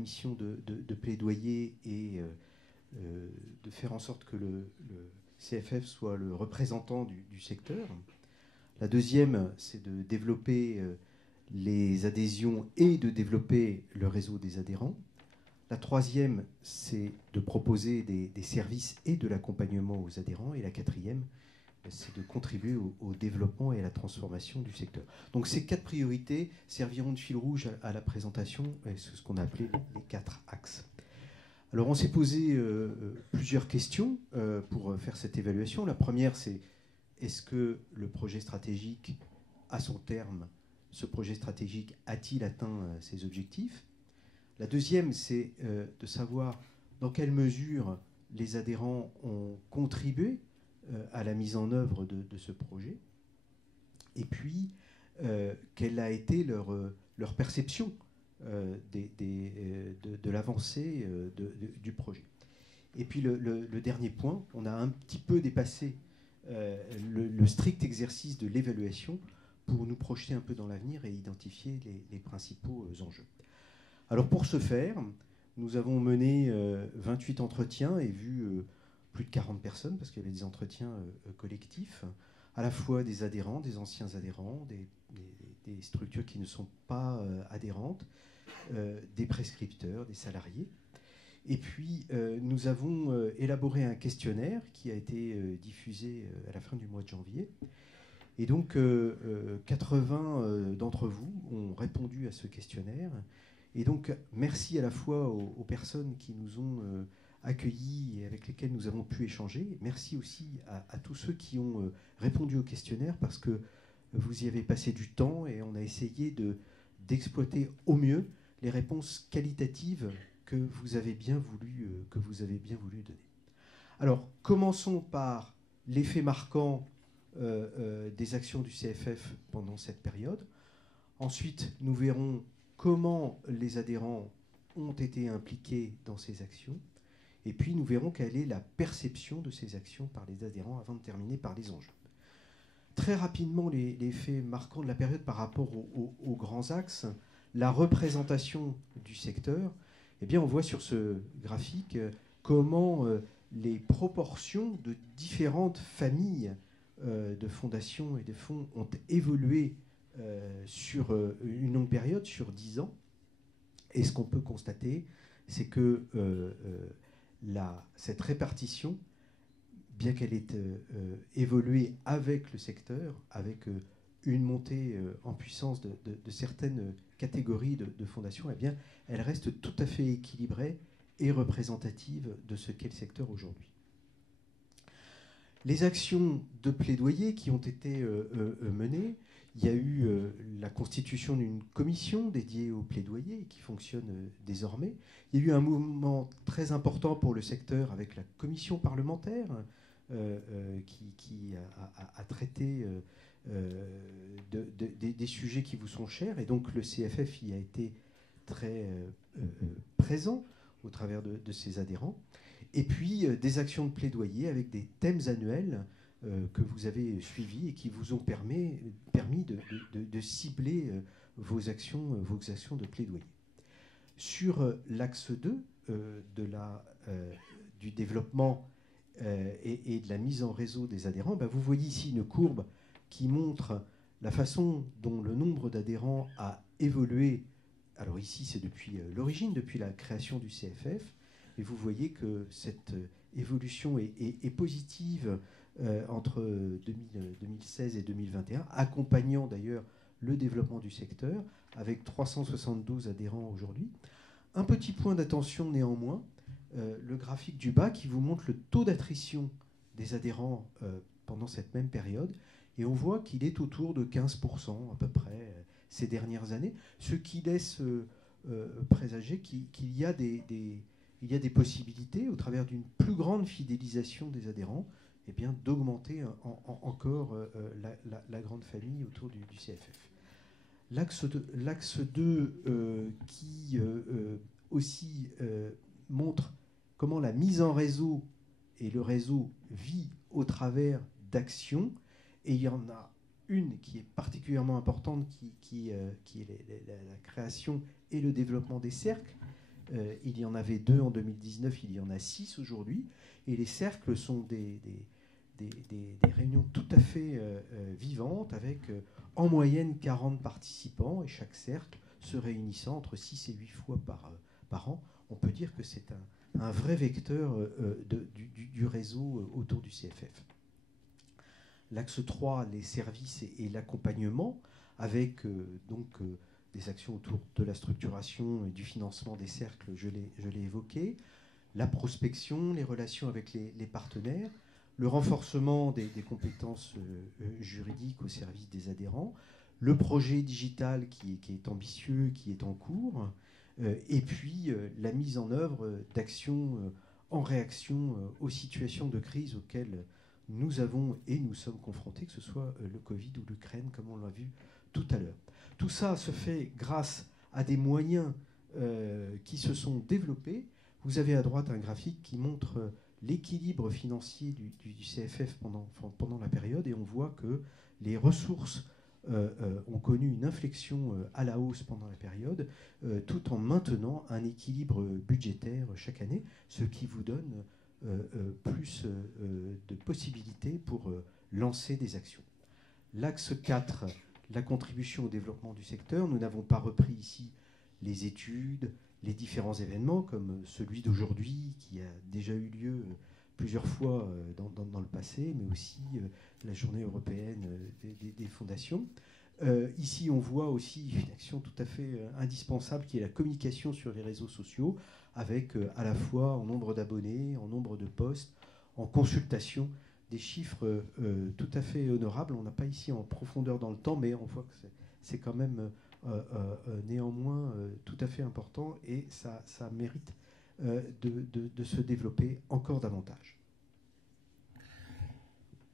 mission de plaidoyer et de faire en sorte que le CFF soit le représentant du secteur. La deuxième, c'est de développer les adhésions et de développer le réseau des adhérents. La troisième, c'est de proposer des services et de l'accompagnement aux adhérents. Et la quatrième, c'est de contribuer au développement et à la transformation du secteur. Donc ces 4 priorités serviront de fil rouge à la présentation, et c'est ce qu'on a appelé les 4 axes. Alors on s'est posé plusieurs questions pour faire cette évaluation. La première, c'est est-ce que le projet stratégique, à son terme, ce projet stratégique a-t-il atteint ses objectifs? La deuxième, c'est de savoir dans quelle mesure les adhérents ont contribué à la mise en œuvre de ce projet. Et puis, quelle a été leur perception de l'avancée du projet. Et puis le dernier point, on a un petit peu dépassé le strict exercice de l'évaluation pour nous projeter un peu dans l'avenir et identifier les principaux enjeux. Alors pour ce faire, nous avons mené 28 entretiens et vu plus de 40 personnes, parce qu'il y avait des entretiens collectifs, à la fois des adhérents, des anciens adhérents, des structures qui ne sont pas adhérentes, des prescripteurs, des salariés. Et puis, nous avons élaboré un questionnaire qui a été diffusé à la fin du mois de janvier. Et donc, 80 d'entre vous ont répondu à ce questionnaire. Et donc, merci à la fois aux personnes qui nous ont accueillis et avec lesquelles nous avons pu échanger. Merci aussi à tous ceux qui ont répondu au questionnaire parce que vous y avez passé du temps et on a essayé d'exploiter au mieux les réponses qualitatives que vous avez bien voulu donner. Alors, commençons par l'effet marquant des actions du CFF pendant cette période. Ensuite, nous verrons comment les adhérents ont été impliqués dans ces actions. Et puis, nous verrons quelle est la perception de ces actions par les adhérents avant de terminer par les enjeux. Très rapidement, les faits marquants de la période par rapport aux grands axes. La représentation du secteur, eh bien, on voit sur ce graphique comment les proportions de différentes familles de fondations et de fonds ont évolué sur une longue période, sur 10 ans. Et ce qu'on peut constater, c'est que cette répartition, bien qu'elle ait évolué avec le secteur, avec une montée en puissance de certaines catégories de fondations, eh bien, elle reste tout à fait équilibrée et représentative de ce qu'est le secteur aujourd'hui. Les actions de plaidoyer qui ont été menées, il y a eu la constitution d'une commission dédiée au plaidoyer qui fonctionne désormais. Il y a eu un mouvement très important pour le secteur avec la commission parlementaire qui a traité des sujets qui vous sont chers. Et donc le CFF y a été très présent au travers de ses adhérents. Et puis des actions de plaidoyer avec des thèmes annuels que vous avez suivis et qui vous ont permis de cibler vos actions de plaidoyer. Sur l'axe 2 du développement et de la mise en réseau des adhérents, vous voyez ici une courbe qui montre la façon dont le nombre d'adhérents a évolué. Alors ici, c'est depuis l'origine, depuis la création du CFF. Et vous voyez que cette évolution est positive entre 2016 et 2021, accompagnant d'ailleurs le développement du secteur, avec 372 adhérents aujourd'hui. Un petit point d'attention néanmoins, le graphique du bas qui vous montre le taux d'attrition des adhérents pendant cette même période. Et on voit qu'il est autour de 15% à peu près ces dernières années, ce qui laisse présager qu'il y a des possibilités, au travers d'une plus grande fidélisation des adhérents, eh bien, d'augmenter encore la grande famille autour du CFF. L'axe 2 qui aussi montre comment la mise en réseau et le réseau vit au travers d'actions. Et il y en a une qui est particulièrement importante, qui est la création et le développement des cercles, il y en avait 2 en 2019, il y en a 6 aujourd'hui. Et les cercles sont des réunions tout à fait vivantes, avec en moyenne 40 participants, et chaque cercle se réunissant entre 6 et 8 fois par an. On peut dire que c'est un vrai vecteur du réseau autour du CFF. L'axe 3, les services et l'accompagnement, avec des actions autour de la structuration et du financement des cercles, je l'ai évoqué, la prospection, les relations avec les partenaires, le renforcement des compétences juridiques au service des adhérents, le projet digital qui est ambitieux, qui est en cours, et puis la mise en œuvre d'actions en réaction aux situations de crise auxquelles nous avons et nous sommes confrontés, que ce soit le Covid ou l'Ukraine, comme on l'a vu tout à l'heure. Tout ça se fait grâce à des moyens qui se sont développés. Vous avez à droite un graphique qui montre l'équilibre financier du CFF pendant la période, et on voit que les ressources ont connu une inflexion à la hausse pendant la période, tout en maintenant un équilibre budgétaire chaque année, ce qui vous donne plus de possibilités pour lancer des actions. L'axe 4, la contribution au développement du secteur. Nous n'avons pas repris ici les études, les différents événements comme celui d'aujourd'hui qui a déjà eu lieu plusieurs fois dans le passé, mais aussi la journée européenne des fondations. Ici, on voit aussi une action tout à fait indispensable qui est la communication sur les réseaux sociaux, avec à la fois en nombre d'abonnés, en nombre de posts, en consultation, des chiffres tout à fait honorables. On n'a pas ici en profondeur dans le temps, mais on voit que c'est quand même néanmoins tout à fait important, et ça mérite de se développer encore davantage.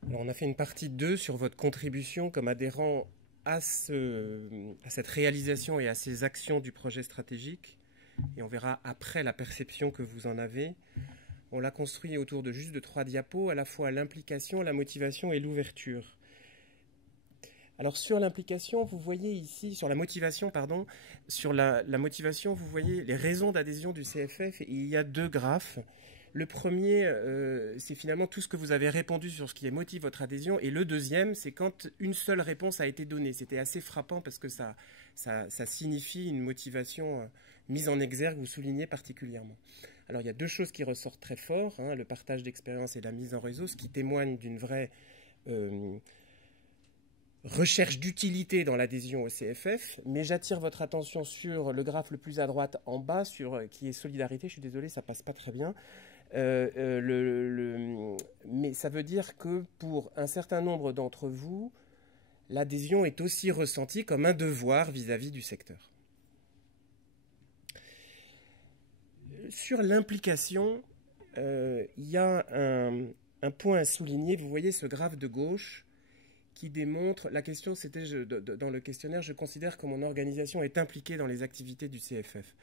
Alors on a fait une partie 2 sur votre contribution comme adhérent à cette réalisation et à ces actions du projet stratégique. Et on verra après la perception que vous en avez. On l'a construit autour de juste 3 diapos, à la fois l'implication, la motivation et l'ouverture. Alors sur l'implication, vous voyez ici, sur la motivation, pardon, sur la motivation, vous voyez les raisons d'adhésion du CFF, et il y a 2 graphes. Le premier, c'est finalement tout ce que vous avez répondu sur ce qui motive votre adhésion, et le deuxième, c'est quand une seule réponse a été donnée. C'était assez frappant parce que ça signifie une motivation mise en exergue ou soulignée particulièrement. Alors il y a 2 choses qui ressortent très fort, hein, le partage d'expérience et la mise en réseau, ce qui témoigne d'une vraie recherche d'utilité dans l'adhésion au CFF, mais j'attire votre attention sur le graphe le plus à droite en bas, qui est solidarité. Je suis désolé, ça passe pas très bien. Mais ça veut dire que pour un certain nombre d'entre vous, l'adhésion est aussi ressentie comme un devoir vis-à-vis du secteur. Sur l'implication, il y a un point à souligner. Vous voyez ce graphe de gauche qui démontre, la question c'était, dans le questionnaire, je considère que mon organisation est impliquée dans les activités du CFF.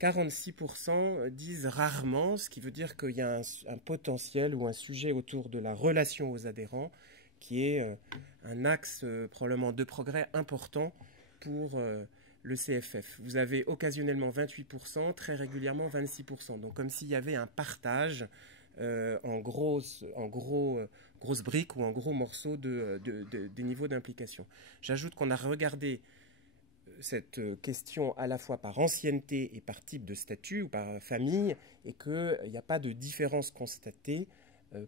46% disent rarement, ce qui veut dire qu'il y a un potentiel ou un sujet autour de la relation aux adhérents qui est un axe probablement de progrès important pour le CFF. Vous avez occasionnellement 28%, très régulièrement 26%. Donc comme s'il y avait un partage en grosses briques ou en gros morceaux des niveaux d'implication. J'ajoute qu'on a regardé cette question à la fois par ancienneté et par type de statut ou par famille, et qu'il n'y a pas de différence constatée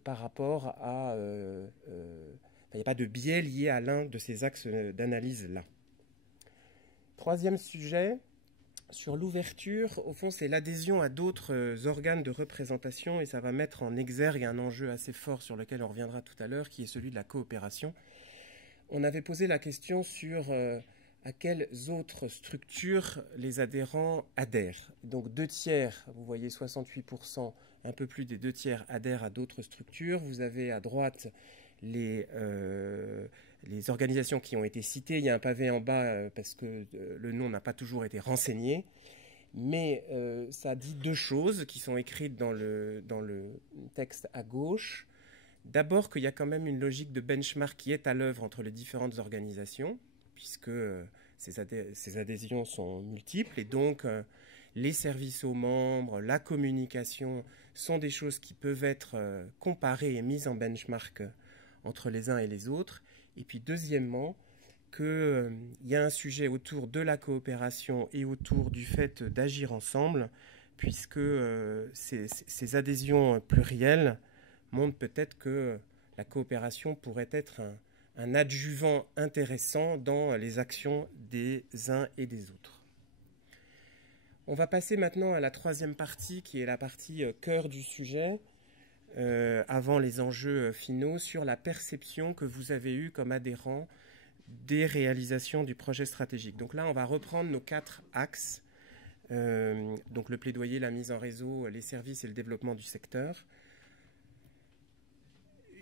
par rapport à... il n'y a pas de biais lié à l'un de ces axes d'analyse-là. Troisième sujet, sur l'ouverture, au fond, c'est l'adhésion à d'autres organes de représentation, et ça va mettre en exergue un enjeu assez fort sur lequel on reviendra tout à l'heure, qui est celui de la coopération. On avait posé la question sur à quelles autres structures les adhérents adhèrent. Donc 2 tiers, vous voyez 68%, un peu plus des 2 tiers adhèrent à d'autres structures. Vous avez à droite les organisations qui ont été citées. Il y a un pavé en bas parce que le nom n'a pas toujours été renseigné. Mais ça dit 2 choses qui sont écrites dans le texte à gauche. D'abord qu'il y a quand même une logique de benchmark qui est à l'œuvre entre les différentes organisations, puisque ces adhésions sont multiples, et donc les services aux membres, la communication, sont des choses qui peuvent être comparées et mises en benchmark entre les uns et les autres. Et puis deuxièmement, qu'il y a un sujet autour de la coopération et autour du fait d'agir ensemble, puisque ces adhésions plurielles montrent peut-être que la coopération pourrait être un adjuvant intéressant dans les actions des uns et des autres. On va passer maintenant à la troisième partie, qui est la partie cœur du sujet, avant les enjeux finaux, sur la perception que vous avez eue comme adhérent des réalisations du projet stratégique. Donc là, on va reprendre nos 4 axes, donc le plaidoyer, la mise en réseau, les services et le développement du secteur.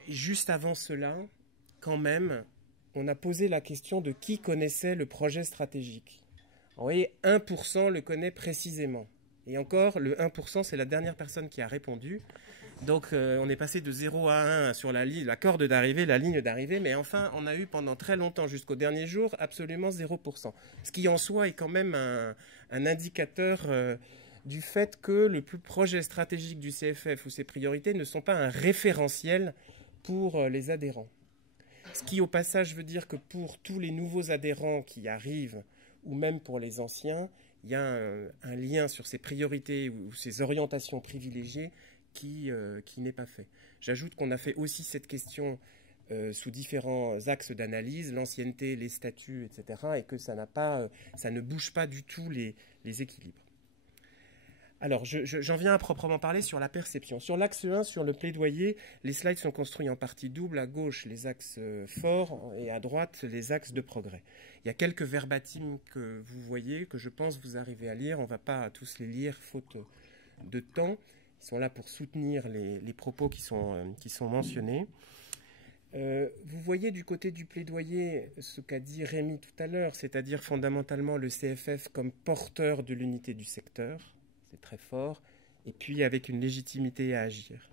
Juste avant cela, quand même, on a posé la question de qui connaissait le projet stratégique. Vous voyez, 1% le connaît précisément. Et encore, le 1%, c'est la dernière personne qui a répondu. Donc, on est passé de 0 à 1 sur la corde d'arrivée, la ligne d'arrivée. Mais enfin, on a eu pendant très longtemps, jusqu'au dernier jour, absolument 0%. Ce qui, en soi, est quand même un indicateur du fait que le projet stratégique du CFF ou ses priorités ne sont pas un référentiel pour les adhérents. Ce qui, au passage, veut dire que pour tous les nouveaux adhérents qui arrivent, ou même pour les anciens, il y a un lien sur ces priorités ou ces orientations privilégiées qui n'est pas fait. J'ajoute qu'on a fait aussi cette question sous différents axes d'analyse, l'ancienneté, les statuts, etc., et que ça ne bouge pas du tout les équilibres. Alors, j'en viens à proprement parler sur la perception. Sur l'axe 1, sur le plaidoyer, les slides sont construits en partie double. À gauche, les axes forts et à droite, les axes de progrès. Il y a quelques verbatims que vous voyez, que je pense vous arrivez à lire. On ne va pas tous les lire, faute de temps. Ils sont là pour soutenir les propos qui sont mentionnés. Vous voyez du côté du plaidoyer ce qu'a dit Rémi tout à l'heure, c'est-à-dire fondamentalement le CFF comme porteur de l'unité du secteur. C'est très fort, et puis avec une légitimité à agir.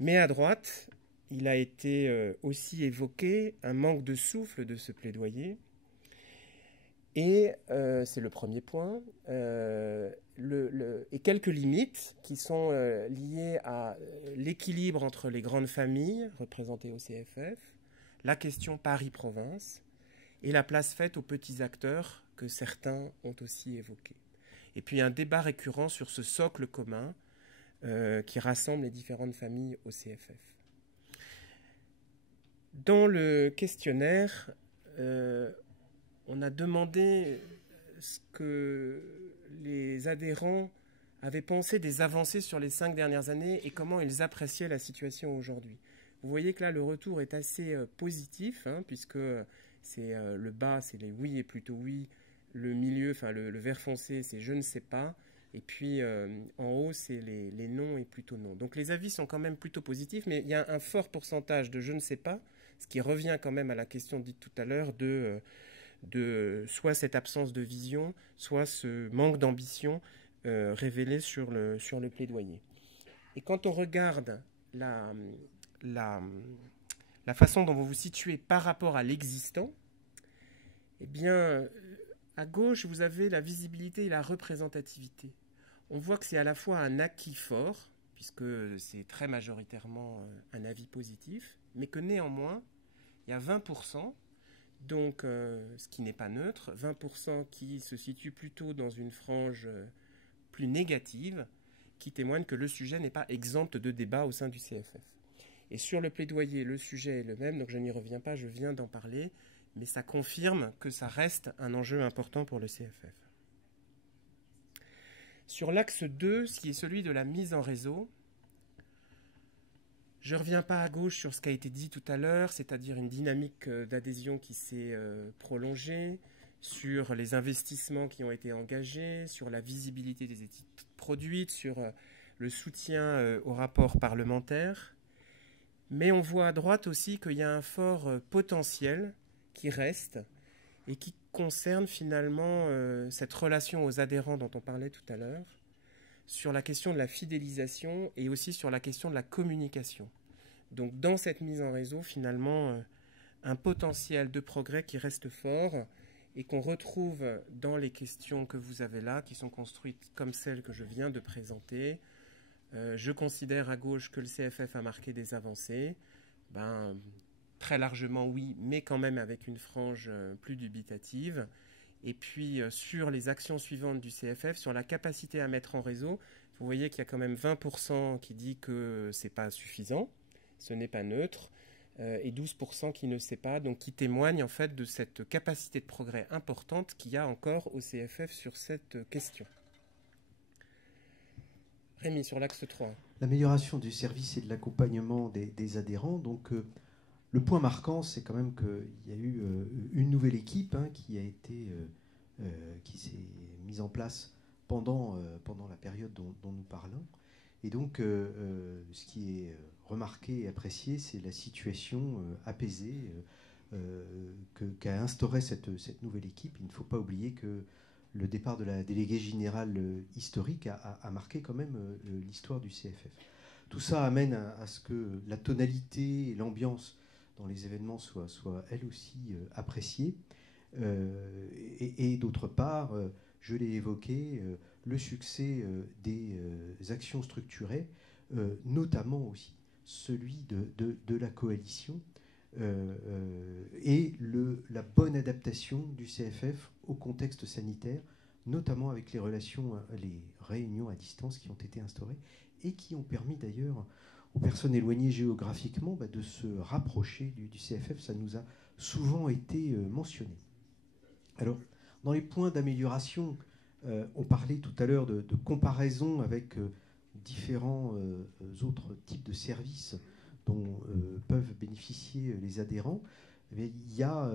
Mais à droite, il a été aussi évoqué un manque de souffle de ce plaidoyer, et c'est le premier point, et quelques limites qui sont liées à l'équilibre entre les grandes familles représentées au CFF, la question Paris-Province, et la place faite aux petits acteurs que certains ont aussi évoqués. Et puis un débat récurrent sur ce socle commun qui rassemble les différentes familles au CFF. Dans le questionnaire, on a demandé ce que les adhérents avaient pensé des avancées sur les 5 dernières années et comment ils appréciaient la situation aujourd'hui. Vous voyez que là, le retour est assez positif, puisque c'est le bas, c'est les oui et plutôt oui. Le milieu, enfin le vert foncé, c'est je ne sais pas. Et puis en haut, c'est les non et plutôt non. Donc les avis sont quand même plutôt positifs, mais il y a un fort pourcentage de je ne sais pas, ce qui revient quand même à la question dite tout à l'heure de soit cette absence de vision, soit ce manque d'ambition révélé sur le plaidoyer. Et quand on regarde la façon dont vous vous situez par rapport à l'existant, eh bien, à gauche, vous avez la visibilité et la représentativité. On voit que c'est à la fois un acquis fort, puisque c'est très majoritairement un avis positif, mais que néanmoins, il y a 20%, donc ce qui n'est pas neutre, 20% qui se situe plutôt dans une frange plus négative, qui témoigne que le sujet n'est pas exempt de débat au sein du CFF. Et sur le plaidoyer, le sujet est le même, donc je n'y reviens pas, je viens d'en parler, mais ça confirme que ça reste un enjeu important pour le CFF. Sur l'axe 2, ce qui est celui de la mise en réseau, je ne reviens pas à gauche sur ce qui a été dit tout à l'heure, c'est-à-dire une dynamique d'adhésion qui s'est prolongée, sur les investissements qui ont été engagés, sur la visibilité des études produites, sur le soutien au rapport parlementaire. Mais on voit à droite aussi qu'il y a un fort potentiel qui reste et qui concerne finalement cette relation aux adhérents dont on parlait tout à l'heure, sur la question de la fidélisation et aussi sur la question de la communication. Donc dans cette mise en réseau, finalement, un potentiel de progrès qui reste fort et qu'on retrouve dans les questions que vous avez là, qui sont construites comme celles que je viens de présenter. Je considère à gauche que le CFF a marqué des avancées. Très largement oui, mais quand même avec une frange plus dubitative. Et puis sur les actions suivantes du CFF, sur la capacité à mettre en réseau, vous voyez qu'il y a quand même 20% qui dit que ce n'est pas suffisant, ce n'est pas neutre, et 12% qui ne sait pas, donc qui témoignent en fait de cette capacité de progrès importante qu'il y a encore au CFF sur cette question. Rémi, sur l'axe 3. L'amélioration du service et de l'accompagnement des adhérents. Donc, le point marquant, c'est quand même qu'il y a eu une nouvelle équipe qui s'est mise en place pendant la période dont nous parlons. Et donc, ce qui est remarqué et apprécié, c'est la situation apaisée qu'a instaurée cette nouvelle équipe. Il ne faut pas oublier que le départ de la déléguée générale historique a marqué quand même l'histoire du CFF. Tout ça amène à ce que la tonalité et l'ambiance dans les événements soient elles aussi appréciées. Et d'autre part, je l'ai évoqué, le succès des actions structurées, notamment aussi celui de la coalition, et la bonne adaptation du CFF au contexte sanitaire, notamment avec les réunions à distance qui ont été instaurées et qui ont permis d'ailleurs aux personnes éloignées géographiquement de se rapprocher du CFF. Ça nous a souvent été mentionné. Alors, dans les points d'amélioration, on parlait tout à l'heure de comparaison avec différents autres types de services dont peuvent bénéficier les adhérents. Mais il y a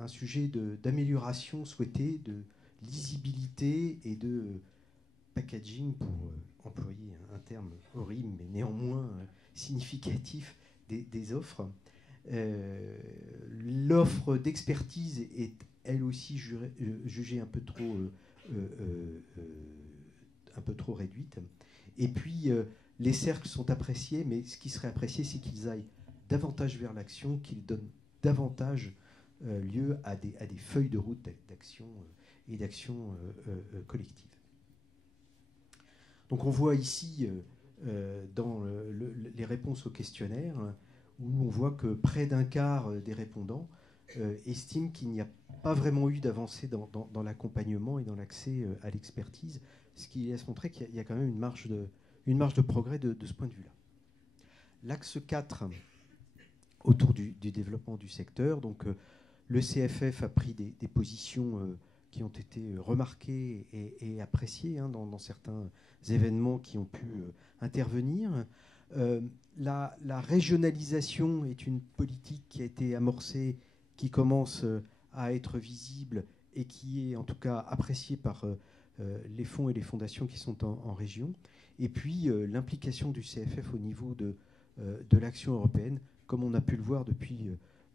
un sujet d'amélioration souhaité, de lisibilité et de packaging, pour employer un terme horrible mais néanmoins significatif, des offres. L'offre d'expertise est elle aussi jugée un peu trop réduite. Et puis les cercles sont appréciés, mais ce qui serait apprécié, c'est qu'ils aillent davantage vers l'action, qu'ils donnent davantage lieu à des feuilles de route d'action et d'action collective. Donc on voit ici dans les réponses au questionnaire, où on voit que près d'un quart des répondants estiment qu'il n'y a pas vraiment eu d'avancée dans l'accompagnement et dans l'accès à l'expertise, ce qui laisse montrer qu'il y a quand même une marge de progrès de ce point de vue-là. L'axe 4, autour du développement du secteur, donc le CFF a pris des positions qui ont été remarquées et appréciées dans certains événements qui ont pu intervenir. La régionalisation est une politique qui a été amorcée, qui commence à être visible et qui est en tout cas appréciée par les fonds et les fondations qui sont en région. Et puis l'implication du CFF au niveau de l'action européenne, comme on a pu le voir depuis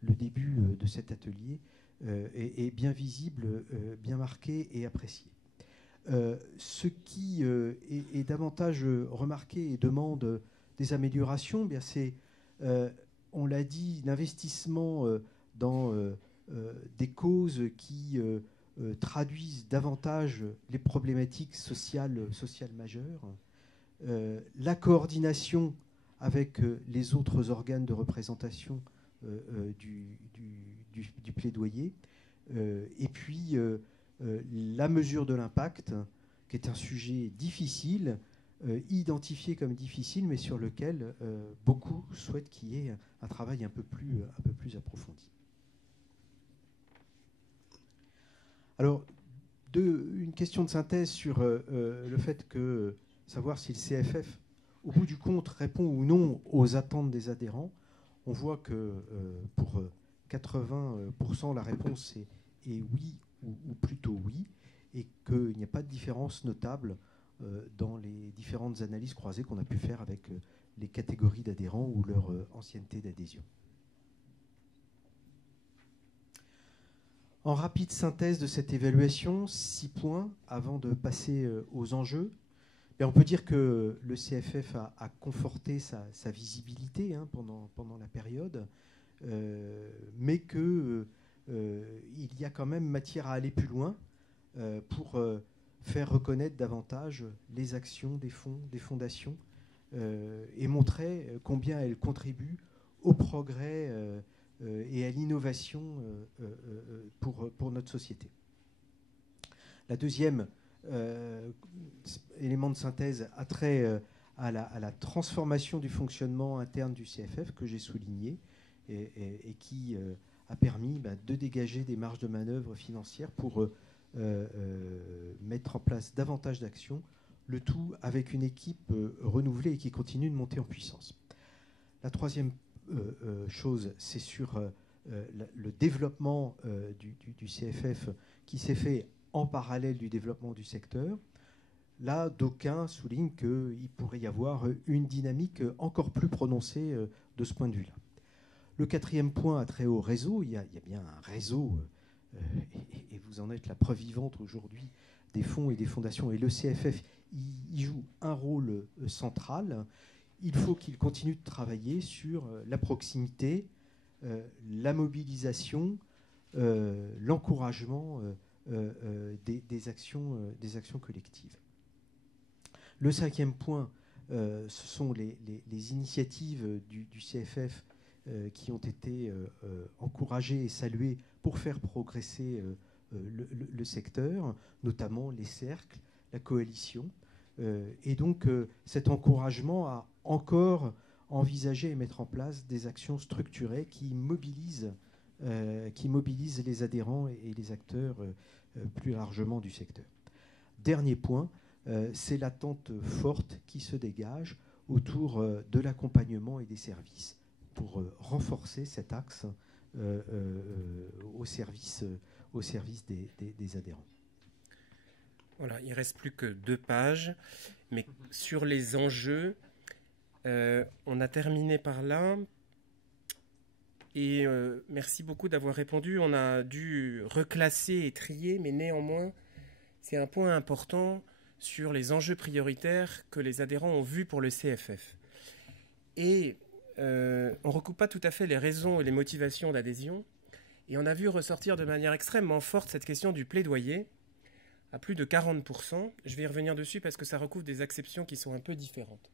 le début de cet atelier, est bien visible, bien marqué et apprécié. Ce qui est davantage remarqué et demande des améliorations, bien c'est, on l'a dit, l'investissement dans des causes qui traduisent davantage les problématiques sociales majeures, la coordination avec les autres organes de représentation du plaidoyer, et puis la mesure de l'impact, qui est un sujet difficile, identifié comme difficile, mais sur lequel beaucoup souhaitent qu'il y ait un travail un peu plus approfondi. Alors, une question de synthèse sur le fait que savoir si le CFF, au bout du compte, répond ou non aux attentes des adhérents. On voit que pour 80%, la réponse est oui ou plutôt oui, et qu'il n'y a pas de différence notable dans les différentes analyses croisées qu'on a pu faire avec les catégories d'adhérents ou leur ancienneté d'adhésion. En rapide synthèse de cette évaluation, 6 points avant de passer aux enjeux. Et on peut dire que le CFF a conforté sa visibilité pendant la période, mais que il y a quand même matière à aller plus loin pour faire reconnaître davantage les actions des fonds, des fondations, et montrer combien elles contribuent au progrès et à l'innovation pour notre société. La deuxième élément de synthèse a trait à la transformation du fonctionnement interne du CFF que j'ai souligné et qui a permis de dégager des marges de manœuvre financières pour mettre en place davantage d'actions, le tout avec une équipe renouvelée et qui continue de monter en puissance. La troisième chose, c'est sur le développement du CFF qui s'est fait en parallèle du développement du secteur. Là, d'aucuns soulignent qu'il pourrait y avoir une dynamique encore plus prononcée de ce point de vue-là. Le quatrième point a trait au réseau. Il y a bien un réseau, et vous en êtes la preuve vivante aujourd'hui, des fonds et des fondations. Et le CFF y joue un rôle central. Il faut qu'il continue de travailler sur la proximité, la mobilisation, l'encouragement des actions collectives. Le cinquième point, ce sont les initiatives du CFF qui ont été encouragées et saluées pour faire progresser le secteur, notamment les cercles, la coalition. Et donc cet encouragement à encore envisager et mettre en place des actions structurées qui mobilisent les adhérents et les acteurs plus largement du secteur. Dernier point, c'est l'attente forte qui se dégage autour de l'accompagnement et des services pour renforcer cet axe au service des adhérents. Voilà, il ne reste plus que 2 pages, mais sur les enjeux, on a terminé par là. Et merci beaucoup d'avoir répondu. On a dû reclasser et trier, mais néanmoins, c'est un point important sur les enjeux prioritaires que les adhérents ont vus pour le CFF. Et on ne recoupe pas tout à fait les raisons et les motivations d'adhésion. Et on a vu ressortir de manière extrêmement forte cette question du plaidoyer, à plus de 40%. Je vais y revenir dessus parce que ça recouvre des acceptions qui sont un peu différentes,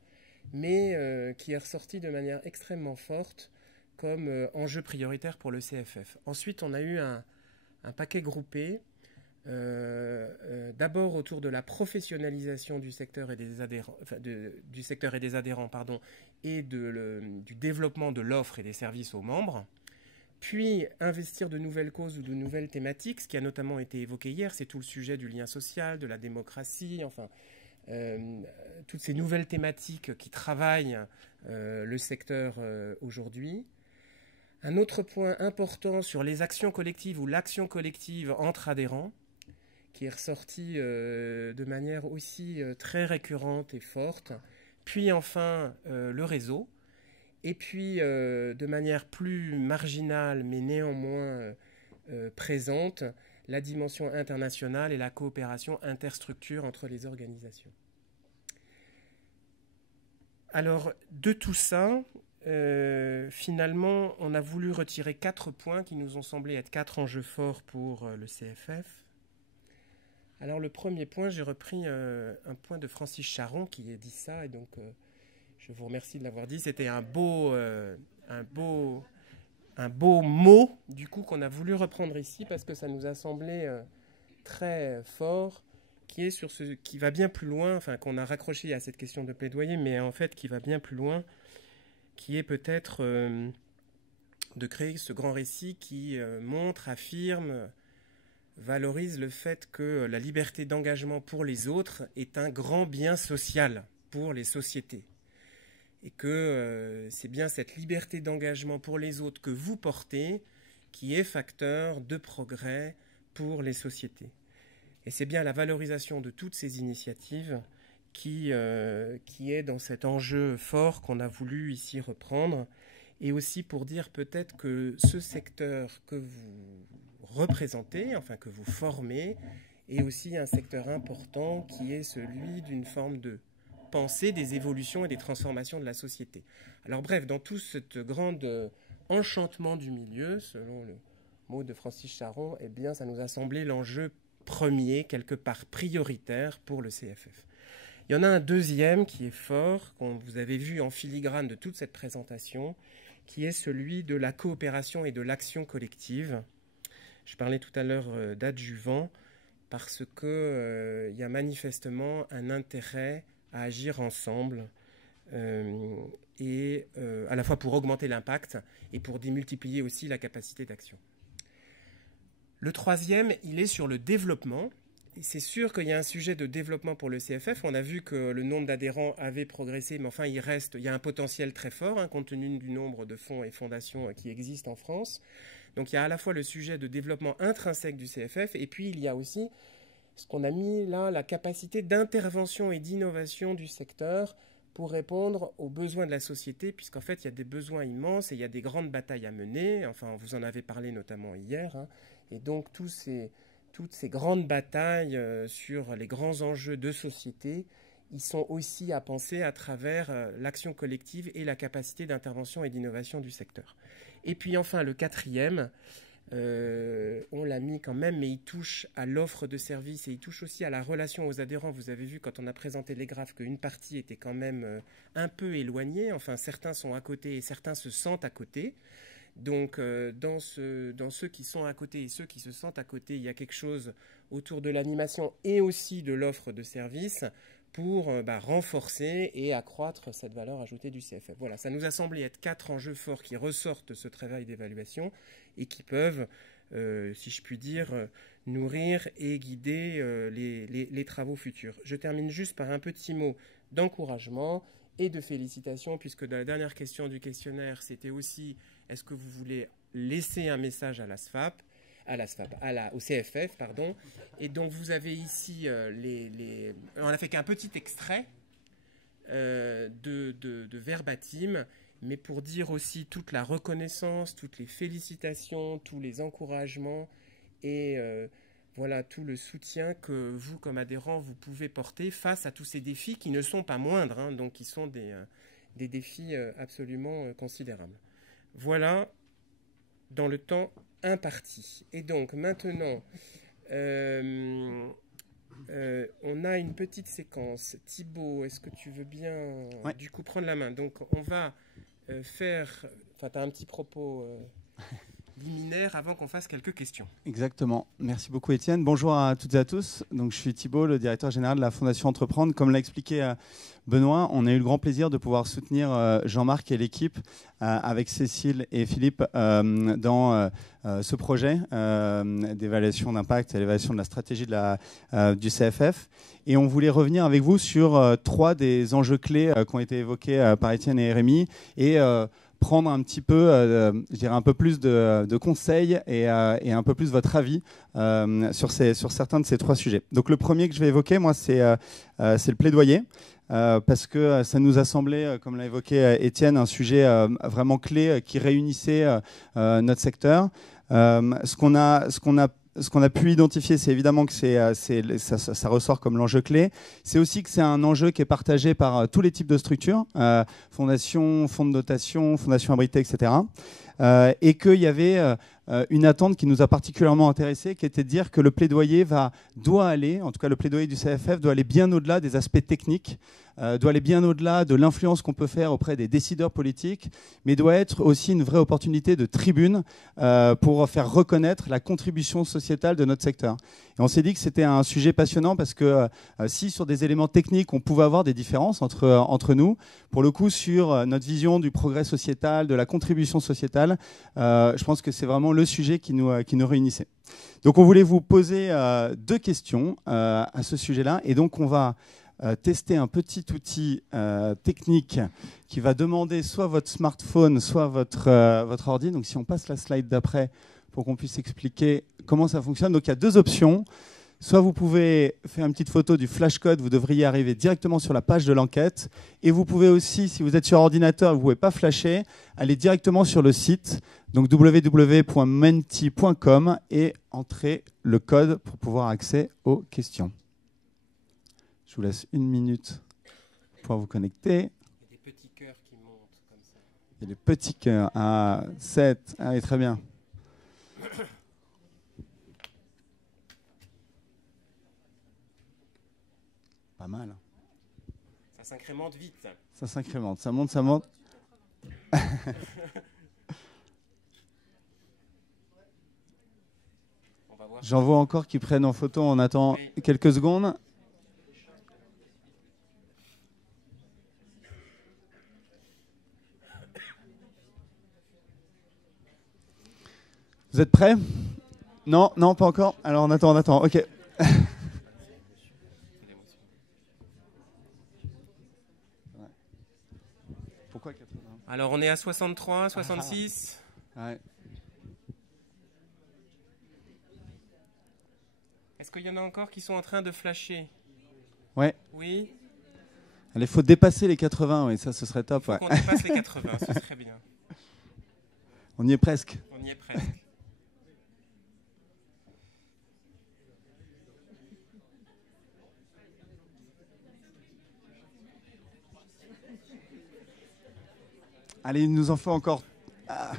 mais qui est ressorti de manière extrêmement forte comme enjeu prioritaire pour le CFF. Ensuite, on a eu un paquet groupé, d'abord autour de la professionnalisation du secteur et des adhérents, et du développement de l'offre et des services aux membres. Puis investir de nouvelles causes ou de nouvelles thématiques, ce qui a notamment été évoqué hier, c'est tout le sujet du lien social, de la démocratie, enfin toutes ces nouvelles thématiques qui travaillent le secteur aujourd'hui. Un autre point important sur les actions collectives ou l'action collective entre adhérents, qui est ressorti de manière aussi très récurrente et forte. Puis enfin, le réseau. Et puis, de manière plus marginale, mais néanmoins présente, la dimension internationale et la coopération interstructure entre les organisations. Alors, de tout ça, finalement, on a voulu retirer 4 points qui nous ont semblé être 4 enjeux forts pour le CFF. Alors, le premier point, j'ai repris un point de Francis Charon qui a dit ça, et donc je vous remercie de l'avoir dit. C'était un beau mot, du coup, qu'on a voulu reprendre ici parce que ça nous a semblé très fort, qui va bien plus loin, enfin, qu'on a raccroché à cette question de plaidoyer, mais en fait, qui va bien plus loin, qui est peut-être de créer ce grand récit qui montre, affirme, valorise le fait que la liberté d'engagement pour les autres est un grand bien social pour les sociétés. Et que c'est bien cette liberté d'engagement pour les autres que vous portez qui est facteur de progrès pour les sociétés. Et c'est bien la valorisation de toutes ces initiatives qui est dans cet enjeu fort qu'on a voulu ici reprendre. Et aussi pour dire peut-être que ce secteur que vous représentez, enfin que vous formez, est aussi un secteur important qui est celui d'une forme de pensée des évolutions et des transformations de la société. Alors bref, dans tout ce grand enchantement du milieu, selon mots de Francis Charon, eh bien, ça nous a semblé l'enjeu premier, quelque part prioritaire pour le CFF. Il y en a un deuxième qui est fort, qu'on vous avez vu en filigrane de toute cette présentation, qui est celui de la coopération et de l'action collective. Je parlais tout à l'heure d'adjuvants, parce qu'il y a manifestement un intérêt à agir ensemble, et à la fois pour augmenter l'impact et pour démultiplier aussi la capacité d'action. Le troisième, il est sur le développement. C'est sûr qu'il y a un sujet de développement pour le CFF. On a vu que le nombre d'adhérents avait progressé, mais enfin, il y a un potentiel très fort, hein, compte tenu du nombre de fonds et fondations qui existent en France. Donc, il y a à la fois le sujet de développement intrinsèque du CFF, et puis il y a aussi ce qu'on a mis là, la capacité d'intervention et d'innovation du secteur pour répondre aux besoins de la société, puisqu'en fait, il y a des besoins immenses et il y a des grandes batailles à mener. Enfin, vous en avez parlé notamment hier, hein, et donc toutes ces grandes batailles sur les grands enjeux de société, ils sont aussi à penser à travers l'action collective et la capacité d'intervention et d'innovation du secteur. Et puis enfin, le quatrième, on l'a mis quand même, mais il touche à l'offre de services et il touche aussi à la relation aux adhérents. Vous avez vu quand on a présenté les graphes qu'une partie était quand même un peu éloignée. Enfin, certains sont à côté et certains se sentent à côté. Donc, dans ceux qui sont à côté et ceux qui se sentent à côté, il y a quelque chose autour de l'animation et aussi de l'offre de services pour renforcer et accroître cette valeur ajoutée du CFF. Voilà, ça nous a semblé être 4 enjeux forts qui ressortent de ce travail d'évaluation et qui peuvent, si je puis dire, nourrir et guider les travaux futurs. Je termine juste par un petit mot d'encouragement et de félicitations, puisque dans la dernière question du questionnaire, c'était aussi est-ce que vous voulez laisser un message à la SFAP, au CFF, pardon. Et donc vous avez ici on a fait qu'un petit extrait de verbatim, mais pour dire aussi toute la reconnaissance, toutes les félicitations, tous les encouragements et voilà tout le soutien que vous, comme adhérents, vous pouvez porter face à tous ces défis qui ne sont pas moindres, hein, donc qui sont des défis absolument considérables. Voilà, dans le temps imparti. Et donc, maintenant, on a une petite séquence. Thibaut, est-ce que tu veux bien, du coup, prendre la main? Donc, on va faire... Enfin, tu as un petit propos... liminaire avant qu'on fasse quelques questions. Exactement. Merci beaucoup Étienne. Bonjour à toutes et à tous. Donc, je suis Thibaut, le directeur général de la Fondation Entreprendre. Comme l'a expliqué Benoît, on a eu le grand plaisir de pouvoir soutenir Jean-Marc et l'équipe avec Cécile et Philippe dans ce projet d'évaluation d'impact et l'évaluation de la stratégie du CFF. Et on voulait revenir avec vous sur 3 des enjeux clés qui ont été évoqués par Étienne et Rémi et prendre un petit peu, je dirais un peu plus de conseils et un peu plus votre avis sur certains de ces 3 sujets. Donc le premier que je vais évoquer, moi, c'est le plaidoyer. Parce que ça nous a semblé, comme l'a évoqué Étienne, un sujet vraiment clé qui réunissait notre secteur. Ce qu'on a pu identifier, c'est évidemment que ça ressort comme l'enjeu clé. C'est aussi que c'est un enjeu qui est partagé par tous les types de structures, fondations, fonds de dotation, fondations abritées, etc. Et qu'il y avait une attente qui nous a particulièrement intéressés, qui était de dire que le plaidoyer doit aller, en tout cas le plaidoyer du CFF, doit aller bien au-delà des aspects techniques, doit aller bien au-delà de l'influence qu'on peut faire auprès des décideurs politiques, mais doit être aussi une vraie opportunité de tribune pour faire reconnaître la contribution sociétale de notre secteur. Et on s'est dit que c'était un sujet passionnant parce que si sur des éléments techniques, on pouvait avoir des différences entre nous, pour le coup, sur notre vision du progrès sociétal, de la contribution sociétale, je pense que c'est vraiment le sujet qui nous réunissait. Donc on voulait vous poser 2 questions à ce sujet-là, et donc on va tester un petit outil technique qui va demander soit votre smartphone, soit votre ordi. Donc si on passe la slide d'après pour qu'on puisse expliquer comment ça fonctionne. Donc il y a 2 options. Soit vous pouvez faire une petite photo du flashcode, vous devriez arriver directement sur la page de l'enquête. Et vous pouvez aussi, si vous êtes sur ordinateur et vous ne pouvez pas flasher, aller directement sur le site, donc www.menti.com, et entrer le code pour pouvoir accéder aux questions. Je vous laisse 1 minute pour vous connecter. Il y a des petits cœurs qui montent comme ça. Il y a des petits cœurs. Ah, 7. Ah oui, très bien. Pas mal. Ça s'incrémente vite. Ça s'incrémente, ça monte, ça monte. J'en vois encore qui prennent en photo, on attend quelques secondes. Vous êtes prêts? Non, non, pas encore. Alors on attend, ok. Pourquoi 80? Alors on est à 63, 66. Ouais. Est-ce qu'il y en a encore qui sont en train de flasher? Ouais. Oui. Il faut dépasser les 80, oui, ça ce serait top. On dépasse les 80, ce serait bien. On y est presque. On y est presque. Allez, il nous en faut encore. Ah.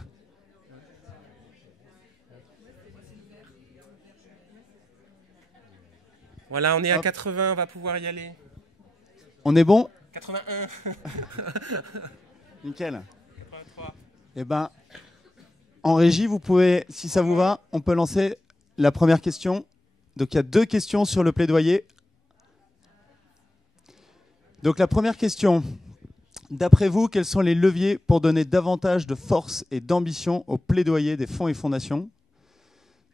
Voilà, on est à 80, on va pouvoir y aller. On est bon? 81. Nickel. 83. Eh ben, en régie, vous pouvez, si ça vous va, on peut lancer la première question. Donc, il y a 2 questions sur le plaidoyer. Donc, la première question. D'après vous, quels sont les leviers pour donner davantage de force et d'ambition au plaidoyer des fonds et fondations?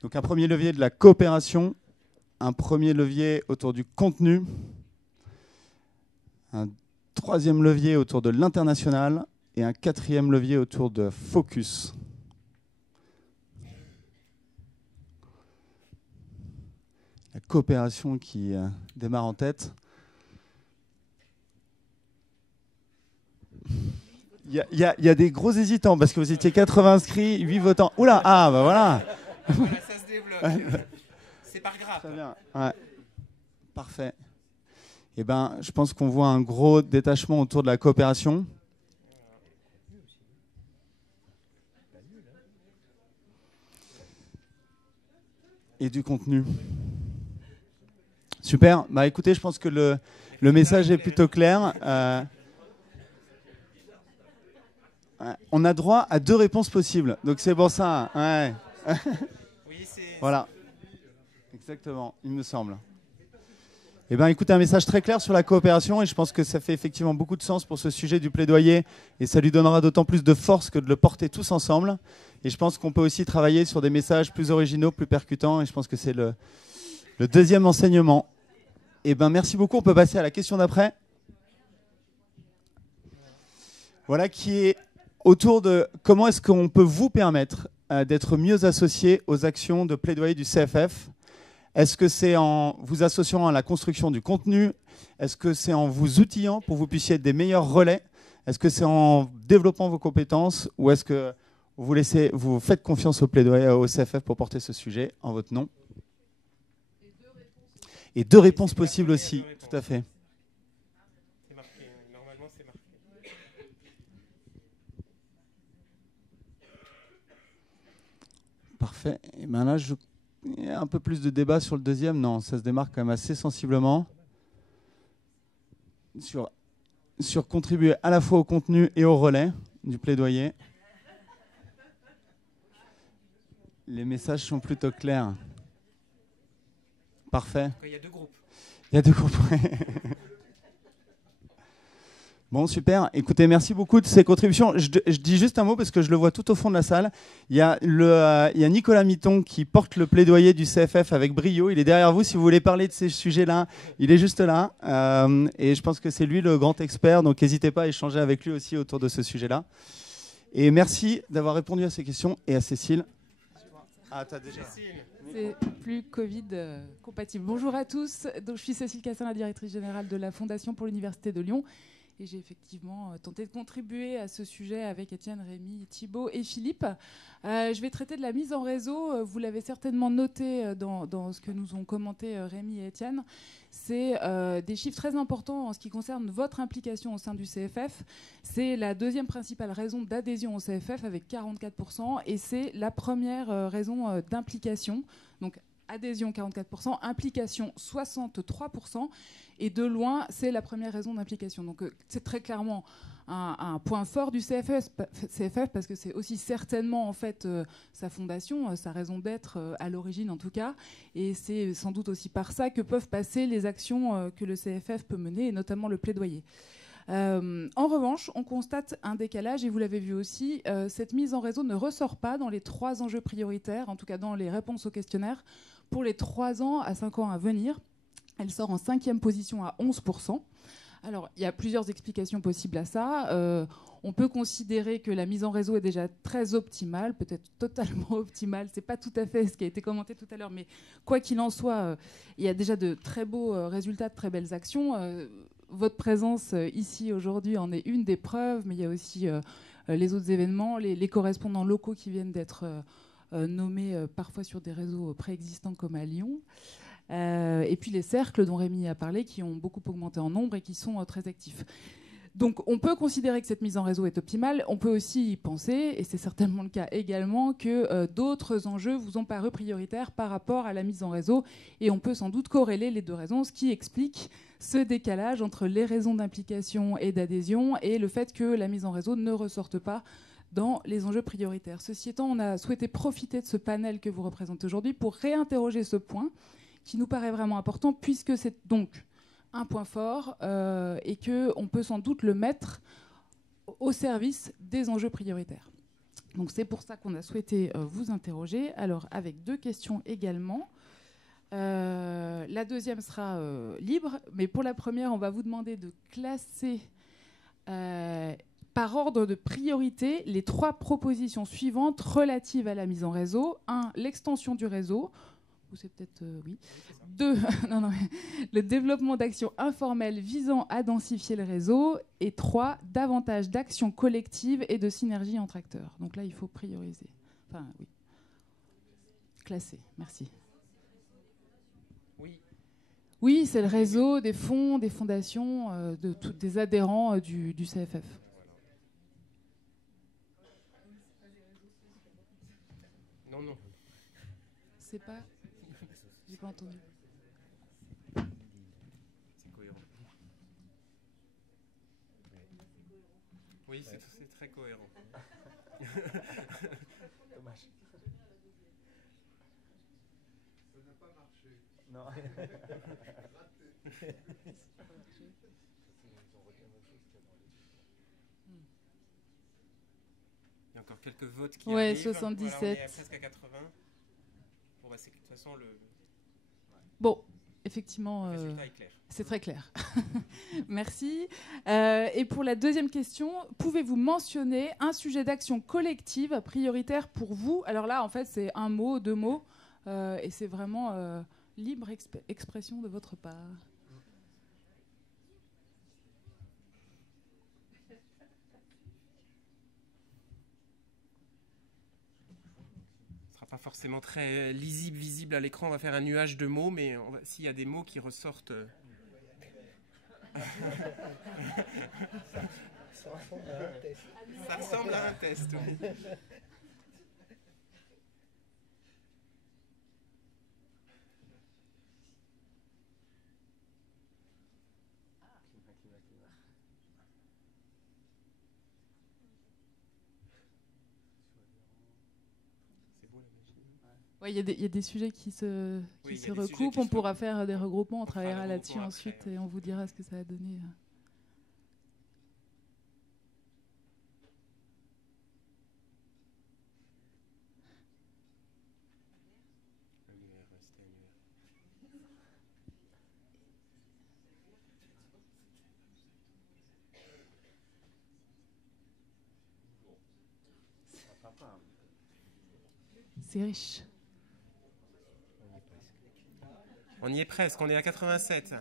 Donc, un premier levier de la coopération, un premier levier autour du contenu, un troisième levier autour de l'international et un 4e levier autour de focus. La coopération qui démarre en tête. Il y a des gros hésitants parce que vous étiez 80 inscrits, 8 votants. Oula, ah bah voilà. Voilà, ça se débloque. C'est par grave. Très bien. Ouais. Parfait. Eh ben, je pense qu'on voit un gros détachement autour de la coopération. Et du contenu. Super. Bah écoutez, je pense que le message est plutôt clair. On a droit à 2 réponses possibles. Donc c'est pour ça. Ouais. Oui, voilà. Exactement, il me semble. Eh bien, écoutez, un message très clair sur la coopération et je pense que ça fait effectivement beaucoup de sens pour ce sujet du plaidoyer et ça lui donnera d'autant plus de force que de le porter tous ensemble. Et je pense qu'on peut aussi travailler sur des messages plus originaux, plus percutants et je pense que c'est le deuxième enseignement. Eh bien, merci beaucoup. On peut passer à la question d'après. Voilà, qui est autour de comment est-ce qu'on peut vous permettre d'être mieux associés aux actions de plaidoyer du CFF. Est-ce que c'est en vous associant à la construction du contenu? Est-ce que c'est en vous outillant pour que vous puissiez être des meilleurs relais? Est-ce que c'est en développant vos compétences? Ou est-ce que vous faites confiance au plaidoyer, au CFF pour porter ce sujet en votre nom? Et 2 réponses possibles aussi, tout à fait. C'est marqué. Normalement, c'est marqué. Parfait. Et bien là, il y a un peu plus de débat sur le deuxième. Non, ça se démarque quand même assez sensiblement. Sur contribuer à la fois au contenu et au relais du plaidoyer. Les messages sont plutôt clairs. Parfait. Il y a 2 groupes. Il y a 2 groupes. Bon, super. Écoutez, merci beaucoup de ces contributions. Je dis juste un mot parce que je le vois tout au fond de la salle. Il y a Nicolas Mitton qui porte le plaidoyer du CFF avec brio. Il est derrière vous si vous voulez parler de ces sujets-là. Il est juste là. Et je pense que c'est lui le grand expert. Donc, n'hésitez pas à échanger avec lui aussi autour de ce sujet-là. Et merci d'avoir répondu à ces questions. Et à Cécile. Ah, t'as déjà... C'est plus Covid compatible. Bonjour à tous. Donc, je suis Cécile Cassin, la directrice générale de la Fondation pour l'Université de Lyon. Et j'ai effectivement tenté de contribuer à ce sujet avec Étienne, Rémi, Thibaut et Philippe. Je vais traiter de la mise en réseau. Vous l'avez certainement noté dans ce que nous ont commenté Rémi et Étienne. C'est des chiffres très importants en ce qui concerne votre implication au sein du CFF. C'est la 2e principale raison d'adhésion au CFF avec 44%. Et c'est la première raison d'implication. Donc, adhésion 44%, implication 63%, et de loin, c'est la première raison d'implication. Donc c'est très clairement un point fort du CFF parce que c'est aussi certainement en fait sa fondation, sa raison d'être à l'origine en tout cas, et c'est sans doute aussi par ça que peuvent passer les actions que le CFF peut mener, et notamment le plaidoyer. En revanche, on constate un décalage, et vous l'avez vu aussi, cette mise en réseau ne ressort pas dans les 3 enjeux prioritaires, en tout cas dans les réponses au questionnaire, pour les 3 ans à 5 ans à venir. Elle sort en 5e position à 11%. Alors, il y a plusieurs explications possibles à ça. On peut considérer que la mise en réseau est déjà très optimale, peut-être totalement optimale. Ce n'est pas tout à fait ce qui a été commenté tout à l'heure, mais quoi qu'il en soit, il y a déjà de très beaux résultats, de très belles actions. Votre présence ici aujourd'hui en est une des preuves, mais il y a aussi les autres événements, les correspondants locaux qui viennent d'être nommés parfois sur des réseaux préexistants comme à Lyon. Et puis les cercles dont Rémi a parlé, qui ont beaucoup augmenté en nombre et qui sont très actifs. Donc on peut considérer que cette mise en réseau est optimale. On peut aussi y penser, et c'est certainement le cas également, que d'autres enjeux vous ont paru prioritaires par rapport à la mise en réseau. Et on peut sans doute corréler les 2 raisons, ce qui explique ce décalage entre les raisons d'implication et d'adhésion et le fait que la mise en réseau ne ressorte pas dans les enjeux prioritaires. Ceci étant, on a souhaité profiter de ce panel que vous représentez aujourd'hui pour réinterroger ce point qui nous paraît vraiment important, puisque c'est donc un point fort et qu'on peut sans doute le mettre au service des enjeux prioritaires. Donc c'est pour ça qu'on a souhaité vous interroger. Alors avec 2 questions également. La deuxième sera libre, mais pour la première, on va vous demander de classer par ordre de priorité les 3 propositions suivantes relatives à la mise en réseau. 1, l'extension du réseau. C'est peut-être oui. 2, le développement d'actions informelles visant à densifier le réseau. Et 3, davantage d'actions collectives et de synergie entre acteurs. Donc là, il faut prioriser. Enfin, oui. Classer, merci. Oui, c'est le réseau des fonds, des fondations, des adhérents du CFF. Non. C'est pas... J'ai pas entendu. C'est cohérent. Oui, c'est très cohérent. Dommage. Ça n'a pas marché. Non. Il y a encore quelques votes qui arrivent. Ouais, 77. Voilà, on est presque à 80. Bon, bah, c'est de toute façon le... Bon, effectivement, Le résultat est clair. C'est très clair. Merci. Et pour la deuxième question, pouvez-vous mentionner un sujet d'action collective prioritaire pour vous? Alors là, en fait, c'est 1 mot, 2 mots, et c'est vraiment libre expression de votre part. Pas forcément très lisible, visible à l'écran. On va faire un nuage de mots, mais s'il y a des mots qui ressortent... Ça ressemble à un test. Ça ressemble à un test, oui. Ouais, il y a des sujets qui se recoupent. On pourra faire des regroupements, on travaillera là-dessus ensuite et on vous dira ce que ça a donné. C'est riche. On y est presque, on est à 87.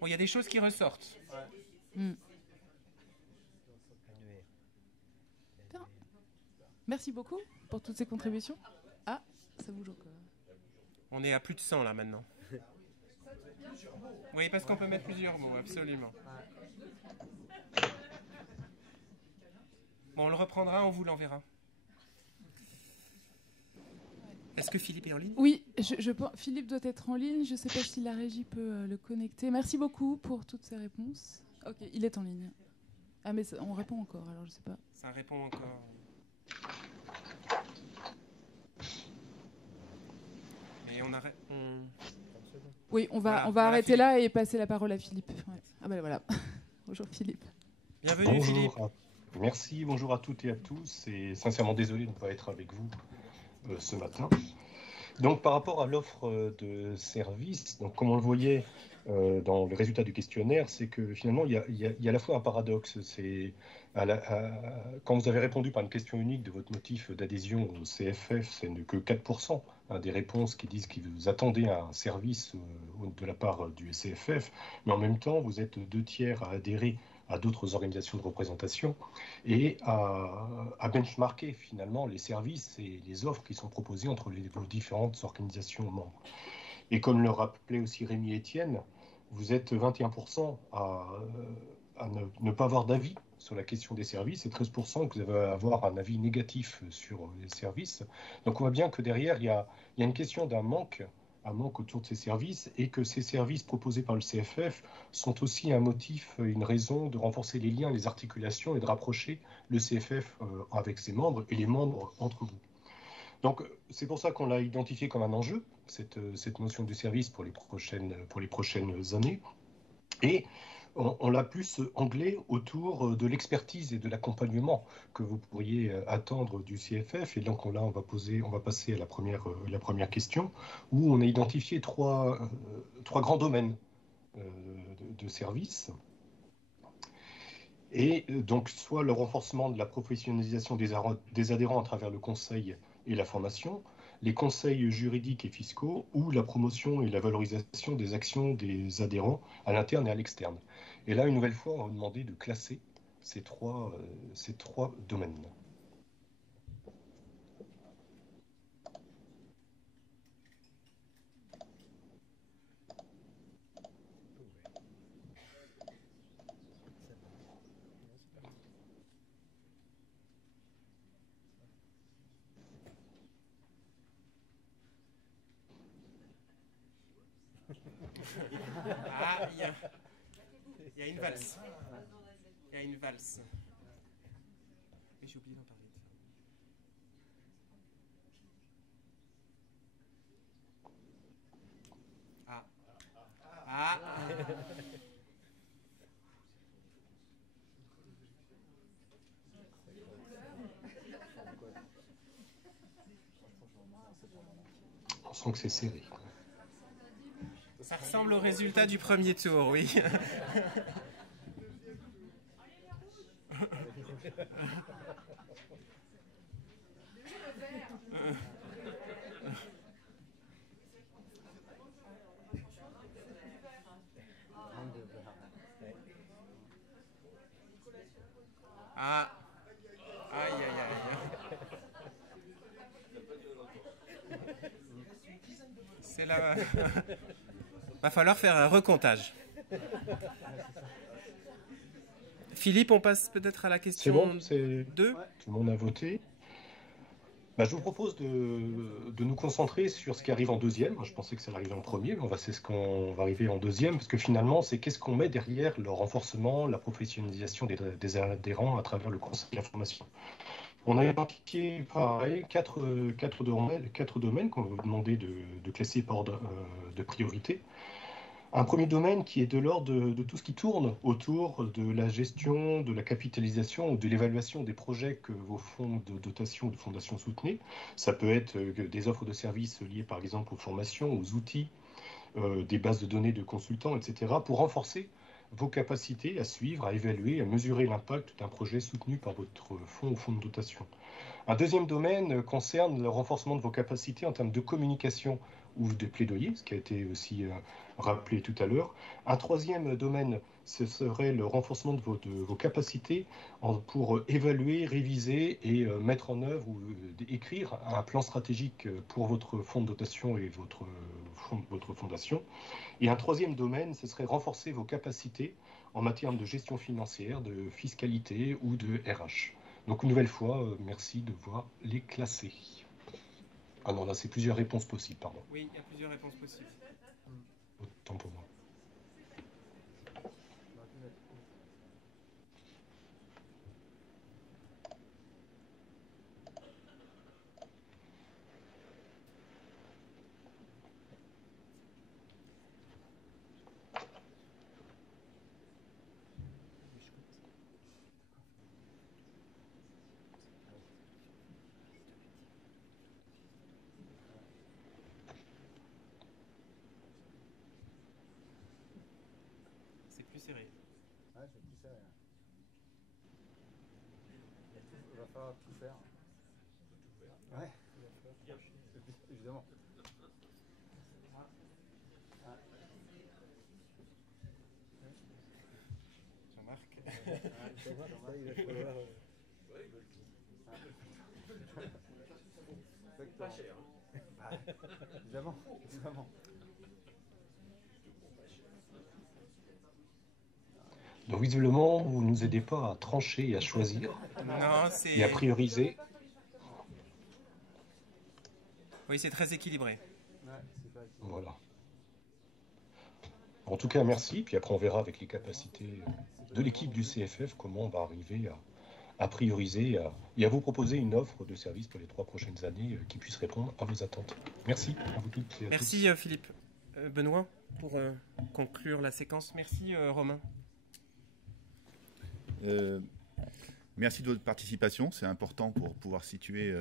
Bon, il y a des choses qui ressortent. Merci beaucoup pour toutes ces contributions. Ah, ça bouge encore. On est à plus de 100 là maintenant. Oui, parce qu'on peut mettre plusieurs mots, absolument. Bon, on le reprendra, on vous l'enverra. Est-ce que Philippe est en ligne? Oui, Philippe doit être en ligne. Je ne sais pas si la régie peut le connecter. Merci beaucoup pour toutes ces réponses. Ok, il est en ligne. Ah, mais on répond encore, alors je ne sais pas. Ça répond encore. Et on arrête. Oui, on va Voilà, arrêter Philippe. là et passer la parole à Philippe. Ouais. Ah ben voilà. Bonjour Philippe. Bienvenue Philippe. Bonjour. Merci, bonjour à toutes et à tous, et sincèrement désolé de ne pas être avec vous ce matin. Donc par rapport à l'offre de services, donc comme on le voyait dans le résultat du questionnaire, c'est que finalement il y a à la fois un paradoxe. Quand vous avez répondu par une question unique de votre motif d'adhésion au CFF, ce n'est que 4% des réponses qui disent que vous attendez un service de la part du CFF, mais en même temps vous êtes 2/3 à adhérer à d'autres organisations de représentation et à benchmarker finalement les services et les offres qui sont proposées entre vos différentes organisations membres. Et comme le rappelait aussi Rémi et Étienne, vous êtes 21% à ne pas avoir d'avis sur la question des services et 13% que vous allez avoir un avis négatif sur les services. Donc on voit bien que derrière, il y a une question d'un manque autour de ces services, et que ces services proposés par le CFF sont aussi un motif, une raison de renforcer les liens, les articulations et de rapprocher le CFF avec ses membres et les membres entre vous. Donc c'est pour ça qu'on l'a identifié comme un enjeu, cette notion du service pour les prochaines années. Et on l'a plus anglais autour de l'expertise et de l'accompagnement que vous pourriez attendre du CFF. Et donc là, on va passer à la première question, où on a identifié trois grands domaines de services. Et donc, soit le renforcement de la professionnalisation des adhérents à travers le conseil et la formation, les conseils juridiques et fiscaux, ou la promotion et la valorisation des actions des adhérents à l'interne et à l'externe. Et là, une nouvelle fois, on va vous demander de classer ces trois domaines. Ah, il y a une valse. Il y a une valse. Mais j'ai oublié d'en parler. Ah. Ah. On sent que c'est serré. Ça ressemble au résultat du premier tour, oui. Ah. Aïe, aïe, aïe. C'est là. Va falloir faire un recomptage. Philippe, on passe peut-être à la question 2. Tout le monde a voté. Je vous propose de nous concentrer sur ce qui arrive en deuxième. Je pensais que ça arrivait en premier, mais c'est ce qu'on va arriver en deuxième, parce que finalement, c'est qu'est-ce qu'on met derrière le renforcement, la professionnalisation des adhérents à travers le conseil de la formation. On a identifié, pareil, quatre domaines qu'on va vous demander de classer par ordre de priorité. Un premier domaine qui est de l'ordre de tout ce qui tourne autour de la gestion, de la capitalisation ou de l'évaluation des projets que vos fonds de dotation ou de fondations soutenaient. Ça peut être des offres de services liées par exemple aux formations, aux outils, des bases de données de consultants, etc. pour renforcer vos capacités à suivre, à évaluer, à mesurer l'impact d'un projet soutenu par votre fonds ou fonds de dotation. Un deuxième domaine concerne le renforcement de vos capacités en termes de communication ou de plaidoyer, ce qui a été aussi rappelé tout à l'heure. Un troisième domaine, ce serait le renforcement de vos capacités pour évaluer, réviser et mettre en œuvre ou écrire un plan stratégique pour votre fonds de dotation et votre fondation. Et un troisième domaine, ce serait renforcer vos capacités en matière de gestion financière, de fiscalité ou de RH. Donc une nouvelle fois, merci de voir les classer. Ah non, là, c'est plusieurs réponses possibles, pardon. Oui, il y a plusieurs réponses possibles. Autant pour moi. C'est plus serré. Ouais, c'est plus ça. Il va falloir tout faire. Ouais, évidemment. Jean-Marc. Il va falloir. Pas cher. Évidemment, évidemment. Donc visiblement, vous ne nous aidez pas à trancher et à choisir Non, c'est... et à prioriser. Oui, c'est très équilibré. Ouais, c'est pas équilibré. Voilà. En tout cas, merci. Puis après, on verra avec les capacités de l'équipe du CFF comment on va arriver à prioriser et à vous proposer une offre de service pour les 3 prochaines années qui puisse répondre à vos attentes. Merci à vous toutes et à Merci tous. Philippe. Benoît, pour conclure la séquence. Merci Romain. Merci de votre participation, c'est important pour pouvoir situer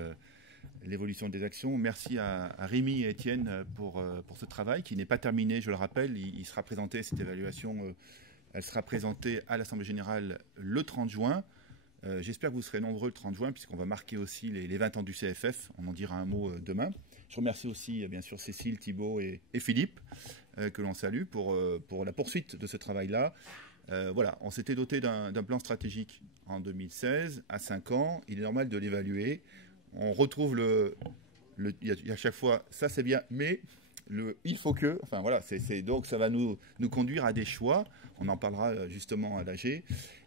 l'évolution des actions. Merci à Rémi et Étienne pour ce travail qui n'est pas terminé, je le rappelle. Il sera présenté, cette évaluation, elle sera présentée à l'Assemblée Générale le 30 juin. J'espère que vous serez nombreux le 30 juin, puisqu'on va marquer aussi les 20 ans du CFF. On en dira un mot demain. Je remercie aussi, bien sûr, Cécile, Thibault et Philippe, que l'on salue pour la poursuite de ce travail-là. Voilà, on s'était doté d'un plan stratégique en 2016, à 5 ans. Il est normal de l'évaluer. On retrouve il y a à chaque fois, ça c'est bien, mais il faut que, enfin voilà, donc ça va nous conduire à des choix. On en parlera justement à l'AG.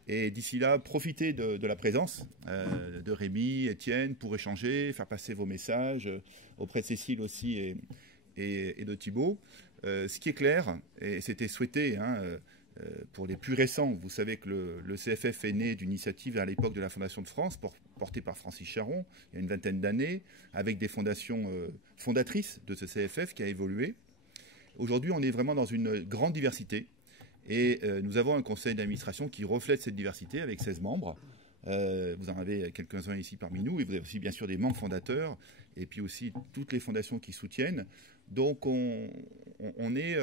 Et d'ici là, profitez de la présence de Rémi, Étienne, pour échanger, faire passer vos messages auprès de Cécile aussi et de Thibault. Ce qui est clair, et c'était souhaité, pour les plus récents, vous savez que le CFF est né d'une initiative à l'époque de la Fondation de France, portée par Francis Charon, il y a une vingtaine d'années, avec des fondations fondatrices de ce CFF qui a évolué. Aujourd'hui, on est vraiment dans une grande diversité et nous avons un conseil d'administration qui reflète cette diversité avec 16 membres. Vous en avez quelques-uns ici parmi nous et vous avez aussi bien sûr des membres fondateurs et puis aussi toutes les fondations qui soutiennent. Donc on est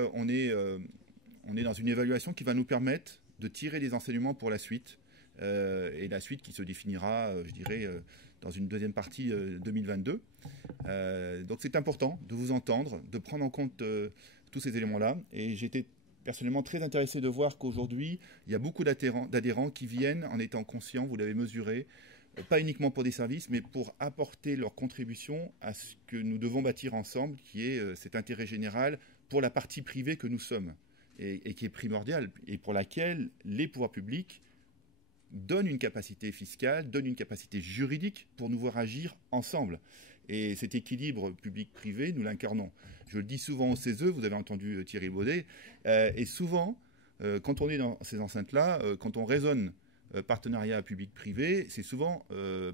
dans une évaluation qui va nous permettre de tirer des enseignements pour la suite, et la suite qui se définira, je dirais, dans une deuxième partie 2022. Donc c'est important de vous entendre, de prendre en compte tous ces éléments-là. Et j'étais personnellement très intéressé de voir qu'aujourd'hui, il y a beaucoup d'adhérents qui viennent en étant conscients, vous l'avez mesuré, pas uniquement pour des services, mais pour apporter leur contribution à ce que nous devons bâtir ensemble, qui est cet intérêt général pour la partie privée que nous sommes. Et qui est primordial et pour laquelle les pouvoirs publics donnent une capacité fiscale, donnent une capacité juridique pour nous voir agir ensemble. Et cet équilibre public-privé, nous l'incarnons. Je le dis souvent au CESE, vous avez entendu Thierry Baudet, et souvent, quand on est dans ces enceintes-là, quand on raisonne partenariat public-privé, c'est souvent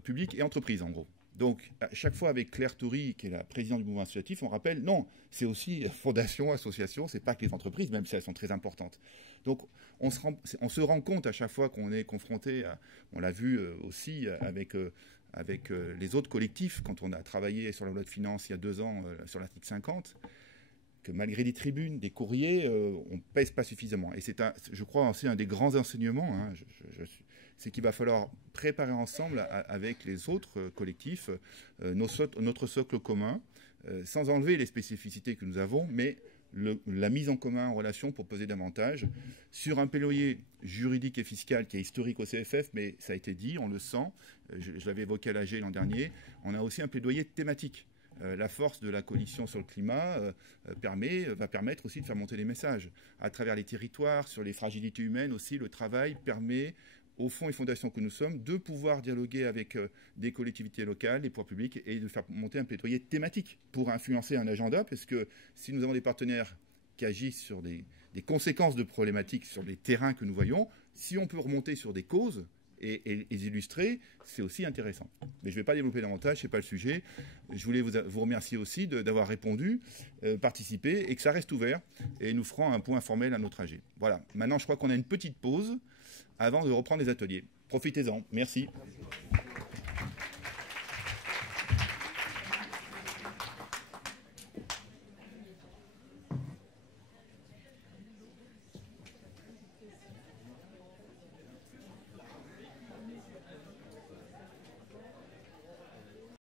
public et entreprise en gros. Donc, à chaque fois avec Claire Toury, qui est la présidente du mouvement associatif, on rappelle, non, c'est aussi fondation, association, c'est pas que les entreprises, même si elles sont très importantes. Donc, on se rend compte à chaque fois qu'on est confronté, on l'a vu aussi avec les autres collectifs, quand on a travaillé sur la loi de finances il y a 2 ans, sur l'article 50, que malgré des tribunes, des courriers, on ne pèse pas suffisamment. Et c'est, je crois, aussi un des grands enseignements, c'est qu'il va falloir préparer ensemble avec les autres collectifs notre socle commun, sans enlever les spécificités que nous avons, mais la mise en commun en relation pour peser davantage sur un plaidoyer juridique et fiscal qui est historique au CFF, mais ça a été dit, on le sent, je l'avais évoqué à l'AG l'an dernier, on a aussi un plaidoyer thématique. La force de la coalition sur le climat va permettre aussi de faire monter les messages. À travers les territoires, sur les fragilités humaines aussi, le travail permet aux fonds et fondations que nous sommes, de pouvoir dialoguer avec des collectivités locales, des pouvoirs publics, et de faire monter un plaidoyer thématique pour influencer un agenda, parce que si nous avons des partenaires qui agissent sur des conséquences de problématiques sur les terrains que nous voyons, si on peut remonter sur des causes et les illustrer, c'est aussi intéressant. Mais je ne vais pas développer davantage, ce n'est pas le sujet. Je voulais vous remercier aussi d'avoir répondu, participé, et que ça reste ouvert, et nous ferons un point formel à notre AG. Voilà, maintenant je crois qu'on a une petite pause avant de reprendre les ateliers. Profitez-en, merci.